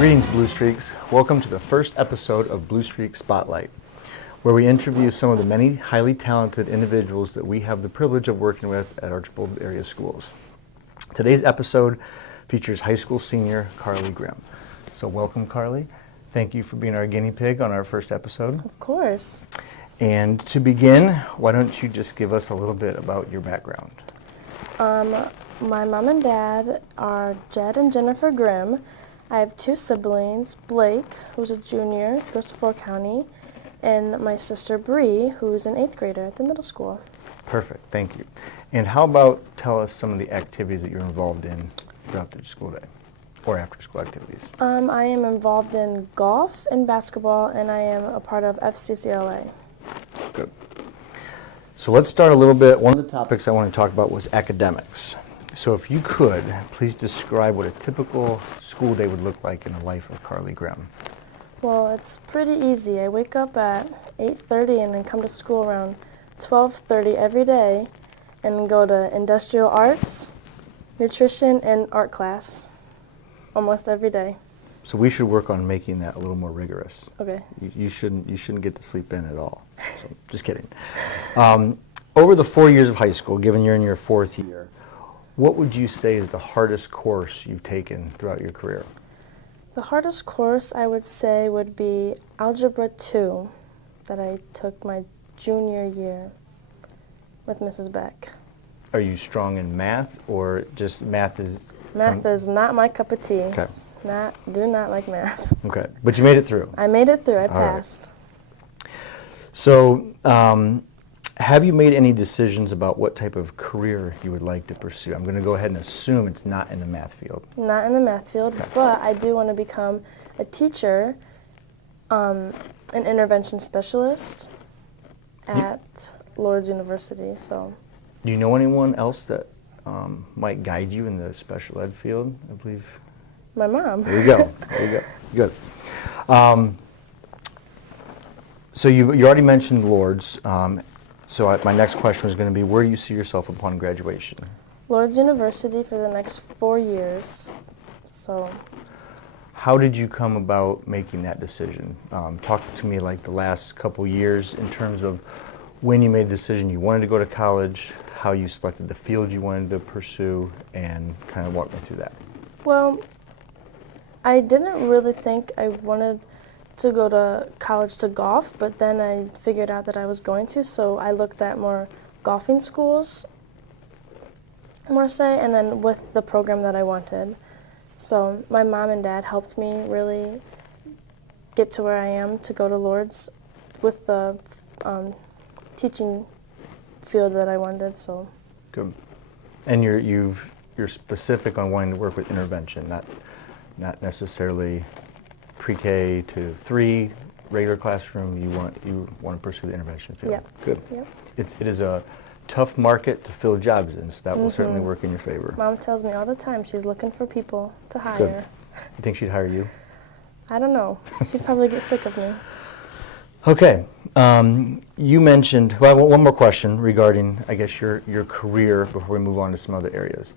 Greetings, Bluestreaks. Welcome to the first episode of Bluestreak Spotlight, where we interview some of the many highly talented individuals that we have the privilege of working with at Archbold area schools. Today's episode features high school senior Carly Grime. So welcome, Carly. Thank you for being our guinea pig on our first episode. Of course. And to begin, why don't you just give us a little bit about your background? My mom and dad are Jed and Jennifer Grime. I have two siblings, Blake, who's a junior, goes to Fort County, and my sister Bree, who's an 8th grader at the middle school. Perfect, thank you. And how about tell us some of the activities that you're involved in throughout the school day, or after school activities? I am involved in golf and basketball, and I am a part of FCCLA. Good. So let's start a little bit. One of the topics I want to talk about was academics. So if you could, please describe what a typical school day would look like in the life of Carly Grime. Well, it's pretty easy. I wake up at 8:30 and then come to school around 12:30 every day and go to industrial arts, nutrition, and art class almost every day. So we should work on making that a little more rigorous. Okay. You shouldn't get to sleep in at all. So, just kidding. Over the 4 years of high school, given you're in your 4th year, what would you say is the hardest course you've taken throughout your career? The hardest course I would say would be Algebra 2 that I took my junior year with Mrs. Beck. Are you strong in math, or just math is... Math is not my cup of tea. Okay. Do not like math. Okay, but you made it through. I made it through. I All passed. Right. So, have you made any decisions about what type of career you would like to pursue? I'm going to go ahead and assume it's not in the math field. Not in the math field, Okay. but I do want to become a teacher, an intervention specialist at Lourdes University. So, Do you know anyone else that might guide you in the special ed field? I believe. my mom. There you go. There you go. Good. So you already mentioned Lourdes. So my next question was going to be, where do you see yourself upon graduation? Lourdes University for the next 4 years. So, How did you come about making that decision? Talk to me like the last couple years in terms of when you made the decision you wanted to go to college, how you selected the field you wanted to pursue, and kind of walk me through that. well, I didn't really think I wanted to go to college to golf, but then I figured out that I was going to, so I looked at more golfing schools, more say, and then with the program that I wanted. So my mom and dad helped me really get to where I am to go to Lourdes with the teaching field that I wanted. So Good. And you're specific on wanting to work with intervention, not necessarily pre-K to 3 regular classroom. You want to pursue the intervention field. Yep. Good. Yep. It is a tough market to fill jobs in, so that will certainly work in your favor. Mom tells me all the time she's looking for people to hire. Good. You think she'd hire you? I don't know. She'd probably get sick of me. Okay. You mentioned, well, one more question regarding, I guess, your career before we move on to some other areas.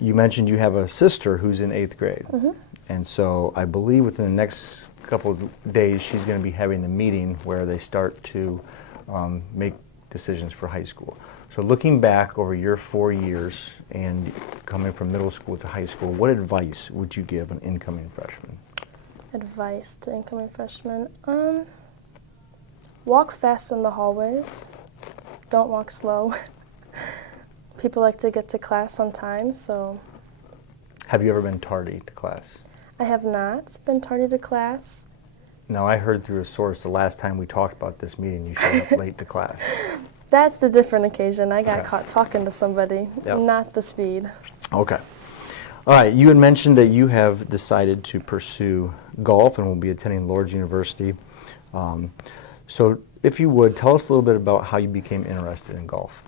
You mentioned you have a sister who's in 8th grade. And so I believe within the next couple of days she's going to be having the meeting where they start to make decisions for high school. So looking back over your 4 years and coming from middle school to high school, what advice would you give an incoming freshman? Advice to incoming freshmen. Walk fast in the hallways. Don't walk slow. People like to get to class on time, so. Have you ever been tardy to class? I have not been tardy to class. Now, I heard through a source the last time we talked about this meeting, you showed up late to class. That's a different occasion. I got Okay. caught talking to somebody, Yep. not the speed. Okay. All right, you had mentioned that you have decided to pursue golf and will be attending Lourdes University. So if you would, tell us a little bit about how you became interested in golf.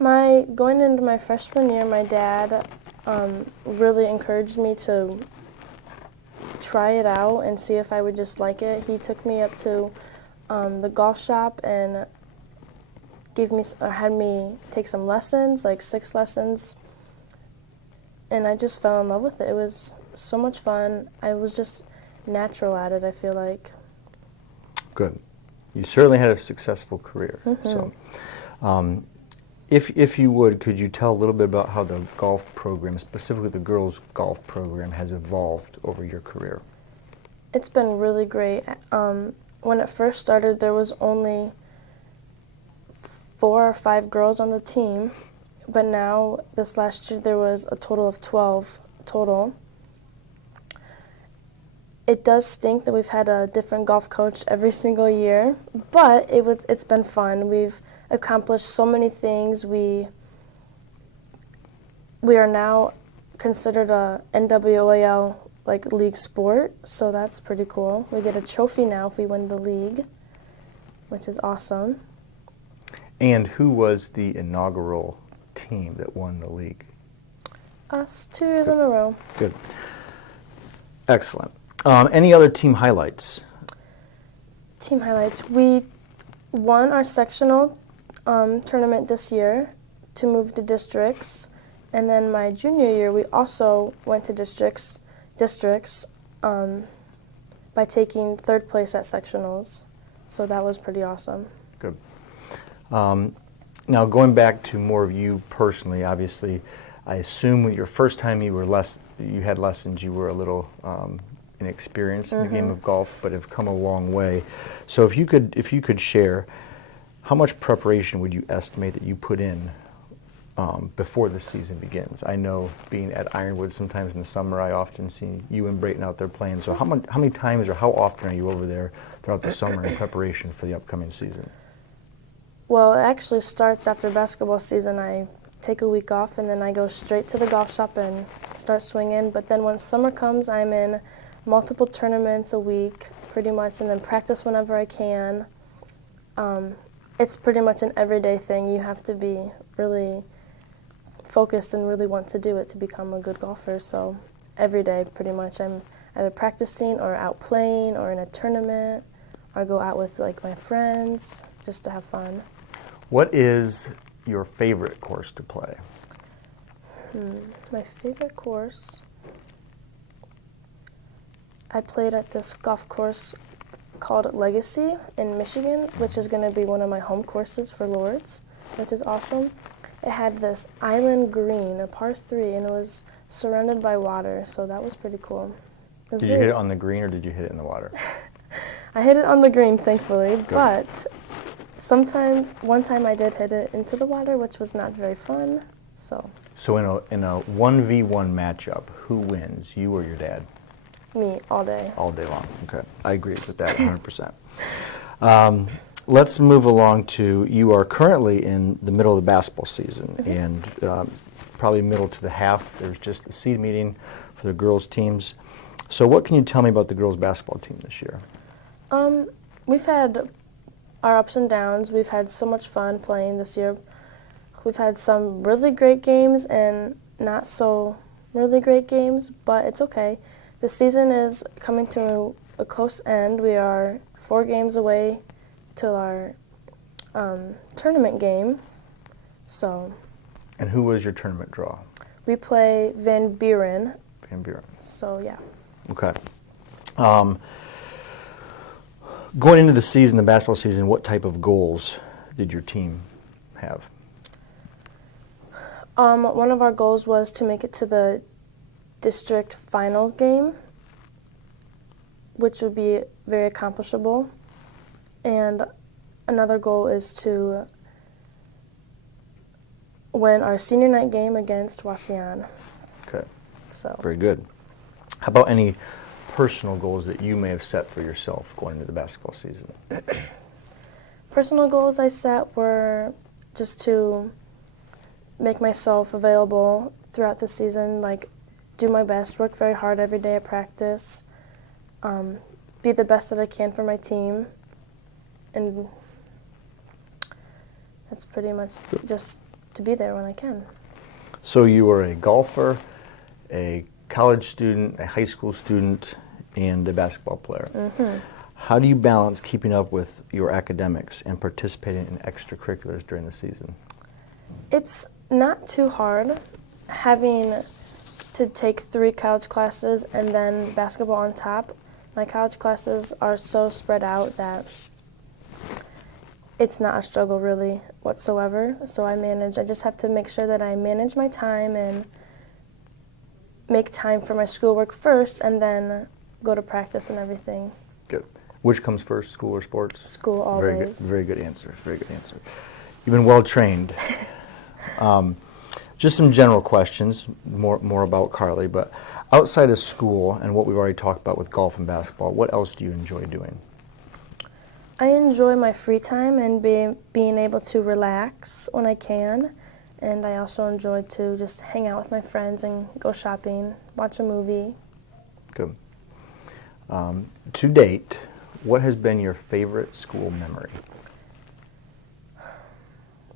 Going into my freshman year, my dad really encouraged me to try it out and see if I would just like it. He took me up to the golf shop and had me take some lessons, like 6 lessons, and I just fell in love with it. It was so much fun. I was just natural at it, I feel like. Good. You certainly had a successful career. So, if you would, could you tell a little bit about how the golf program, specifically the girls' golf program, has evolved over your career? It's been really great. When it first started, there was only 4 or 5 girls on the team, but now, this last year, there was a total of 12 total. It does stink that we've had a different golf coach every single year, but it's been fun. We've accomplished so many things. We are now considered a NWOAL league sport, so that's pretty cool. We get a trophy now if we win the league, which is awesome. And who was the inaugural team that won the league? Us, 2 years in a row. Good. Excellent. Any other team highlights? Team highlights. We won our sectional tournament this year to move to districts. And then my junior year, we also went to districts by taking 3rd place at sectionals. So that was pretty awesome. Good. Now, going back to more of you personally, obviously, I assume with your first time you had lessons, you were a little inexperienced in the game of golf, but have come a long way. So if you could share, how much preparation would you estimate that you put in before the season begins? I know being at Ironwood sometimes in the summer, I often see you and Brayton out there playing. So how many times or how often are you over there throughout the summer in preparation for the upcoming season? Well, it actually starts after basketball season. I take a week off and then I go straight to the golf shop and start swinging. But then when summer comes, I'm in multiple tournaments a week, pretty much, and then practice whenever I can. It's pretty much an everyday thing. You have to be really focused and really want to do it to become a good golfer. So every day, pretty much, I'm either practicing or out playing or in a tournament or go out with my friends just to have fun. What is your favorite course to play? My favorite course, I played at this golf course called Legacy in Michigan, which is going to be one of my home courses for Lords, which is awesome. It had this island green, a par 3, and it was surrounded by water, so that was pretty cool. Did you hit it on the green or did you hit it in the water? I hit it on the green, thankfully, but one time I did hit it into the water, which was not very fun, so. So in a 1v1 matchup, who wins, you or your dad? Me, all day. All day long. Okay. I agree with that 100%. Let's move along to, you are currently in the middle of the basketball season, and probably middle to the half. There's just the seed meeting for the girls' teams. So what can you tell me about the girls' basketball team this year? We've had our ups and downs. We've had so much fun playing this year. We've had some really great games and not so really great games, but it's okay. The season is coming to a close end. We are 4 games away till our tournament game. So. And who was your tournament draw? We play Van Buren. Van Buren. So yeah. Okay. Going into the season, the basketball season, what type of goals did your team have? One of our goals was to make it to the district finals game, which would be very accomplishable. And another goal is to win our senior night game against Wauseon. Okay. So. Very good. How about any personal goals that you may have set for yourself going into the basketball season? Personal goals I set were just to make myself available throughout the season, do my best, work very hard every day at practice, be the best that I can for my team, and that's pretty much just to be there when I can. So you are a golfer, a college student, a high school student, and a basketball player. Mm-hmm. How do you balance keeping up with your academics and participating in extracurriculars during the season? It's not too hard. Having to take 3 college classes and then basketball on top. My college classes are so spread out that it's not a struggle really whatsoever. So I just have to make sure that I manage my time and make time for my schoolwork first and then go to practice and everything. Good. Which comes first, school or sports? School always. Very good answer. Very good answer. You've been well trained. Just some general questions, more about Carly, but outside of school and what we've already talked about with golf and basketball, what else do you enjoy doing? I enjoy my free time and being able to relax when I can, and I also enjoy to just hang out with my friends and go shopping, watch a movie. Good. To date, what has been your favorite school memory?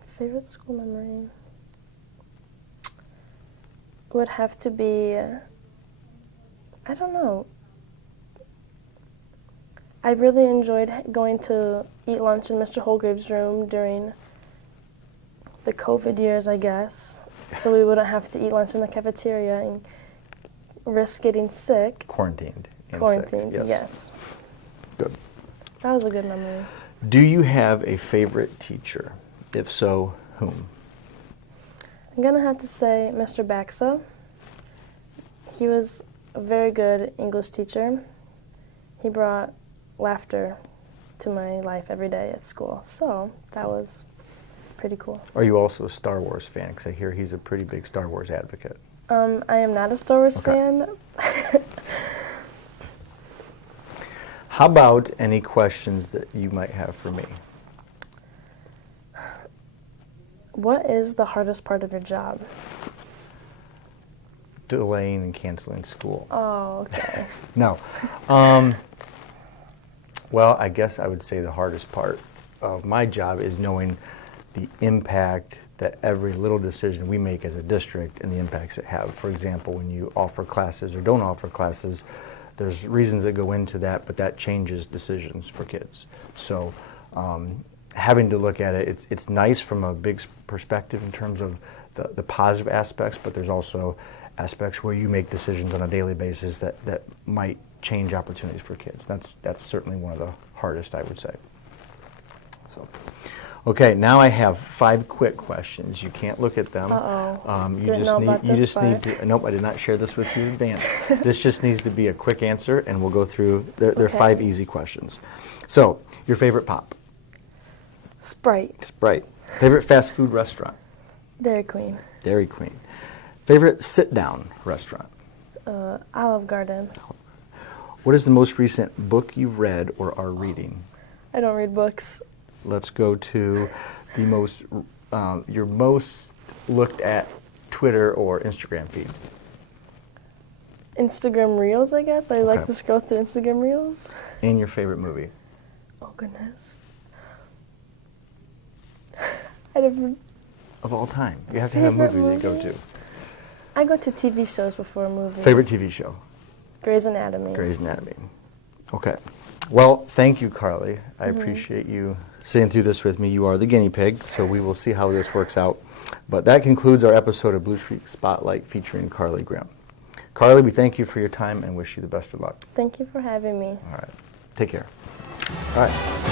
Favorite school memory would have to be, I don't know. I really enjoyed going to eat lunch in Mr. Holgrave's room during the COVID years, I guess, so we wouldn't have to eat lunch in the cafeteria and risk getting sick. Quarantined. Quarantined, Sick. yes. Good. That was a good memory. Do you have a favorite teacher? If so, whom? I'm going to have to say Mr. Baxa. He was a very good English teacher. He brought laughter to my life every day at school, so that was pretty cool. Are you also a Star Wars fan? Because I hear he's a pretty big Star Wars advocate. I am not a Star Wars fan. How about any questions that you might have for me? What is the hardest part of your job? Delaying and canceling school. Oh, okay. No. Well, I guess I would say the hardest part of my job is knowing the impact that every little decision we make as a district and the impacts it have. For example, when you offer classes or don't offer classes, there's reasons that go into that, but that changes decisions for kids. So having to look at it, it's nice from a big perspective in terms of the positive aspects, but there's also aspects where you make decisions on a daily basis that might change opportunities for kids. That's certainly one of the hardest, I would say. So, okay, now I have 5 quick questions. You can't look at them. You just need to. Nope, I did not share this with you in advance. This just needs to be a quick answer, and we'll go through. They're 5 easy questions. So, your favorite pop? Sprite. Sprite. Favorite fast food restaurant? Dairy Queen. Dairy Queen. Favorite sit-down restaurant? Olive Garden. What is the most recent book you've read or are reading? I don't read books. Let's go to the your most looked at Twitter or Instagram feed. Instagram Reels, I guess. I like to scroll through Instagram Reels. And your favorite movie? Oh, goodness. I never... Of all time. You have to have movies you go to. I go to TV shows before a movie. Favorite TV show? Grey's Anatomy. Grey's Anatomy. Okay. Well, thank you, Carly. I appreciate you sitting through this with me. You are the guinea pig, so we will see how this works out. But that concludes our episode of Bluestreak Spotlight featuring Carly Grime. Carly, we thank you for your time and wish you the best of luck. Thank you for having me. All right. Take care. All right.